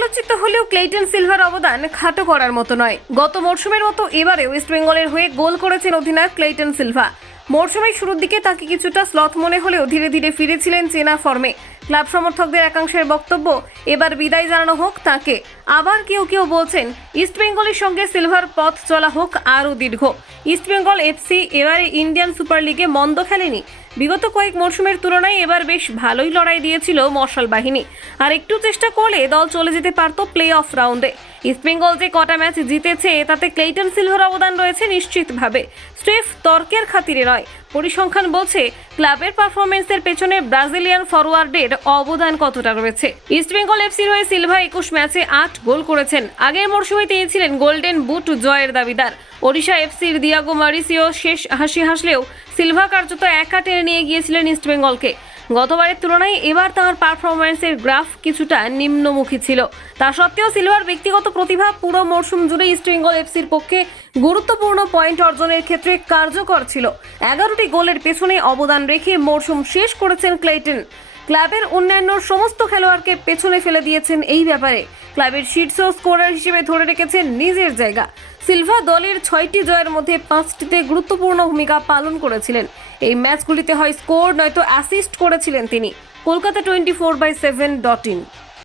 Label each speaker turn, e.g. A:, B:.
A: সমালোচিত হলেও Cleiton silver অবদান খাটো করার মতো নয়। গত মরশুমের মতো এবারে ওয়েস্ট বেঙ্গলের হয়ে গোল করেছেন অধিনায়ক ক্লেইটন সিলভা। মরশুমের শুরুর দিকে তাকে কিছুটা স্লথ মনে হলেও ধীরে ধীরে ফিরেছিলেন চেনা ফর্মে ক্লাব সমর্থকদের একাংশের বক্তব্য, এবার বিদায় জানানো হোক তাকে। আবার কেউ কেউ বলছেন ইস্টবেঙ্গলের সঙ্গে সিলভার পথ চলা হোক আরও দীর্ঘ। ইস্টবেঙ্গল এফসি এবারে ইন্ডিয়ান সুপার লিগে মন্দ খেলেনি। বিগত কয়েক মরশুমের তুলনায় এবার বেশ ভালোই লড়াই দিয়েছিল মশাল বাহিনী। আর একটু চেষ্টা করলে দল চলে যেতে পারত প্লে অফ রাউন্ডে ইস্টবেঙ্গল যে কটা ম্যাচ জিতেছে, তাতে ক্লেইটন সিলভার অবদান রয়েছে নিশ্চিতভাবে। স্রেফ তর্কের খাতিরে নয়। পরিসংখ্যান বলছে, ক্লাবের পারফরমেন্সের পেছনে ব্রাজিলিয়ান ফরওয়ার্ডের অবদান কতটা রয়েছে? ইস্টবেঙ্গল এফসির হয়ে সিলভা একুশ ম্যাচে আট গোল করেছেন। আগের মরশুমে তিনি ছিলেন গোল্ডেন বুট জয়ের দাবিদার। ওড়িশা এফসির দিয়াগো মারিসিও শেষ হাসি হাসলেও সিলভা কার্যত একা টেনে নিয়ে গিয়েছিলেন ইস্টবেঙ্গলকে গতবারের তুলনায় এবার তাঁর পারফরমেন্সের গ্রাফ কিছুটা নিম্নমুখী ছিল। তা সত্ত্বেও সিলভার ব্যক্তিগত প্রতিভা পুরো মরশুম জুড়ে ইস্টবেঙ্গল এফসির পক্ষে গুরুত্বপূর্ণ পয়েন্ট অর্জনের ক্ষেত্রে কার্যকর ছিল। এগারোটি গোলের পেছনে অবদান রেখে মরশুম শেষ করেছেন ক্লেইটন। ক্লাবের অন্যান্য সমস্ত খেলোয়াড়কে পেছনে ফেলে দিয়েছেন এই ব্যাপারে। ক্লাবের শীর্ষ স্কোরার হিসেবে ধরে রেখেছেন নিজের জায়গা। সিলভা দলের ছয়টি জয়ের মধ্যে পাঁচটিতে গুরুত্বপূর্ণ ভূমিকা পালন করেছিলেন। এই ম্যাচগুলিতে হয় স্কোর, নয়তো অ্যাসিস্ট করেছিলেন তিনি। Kolkata twenty four by seven dot in.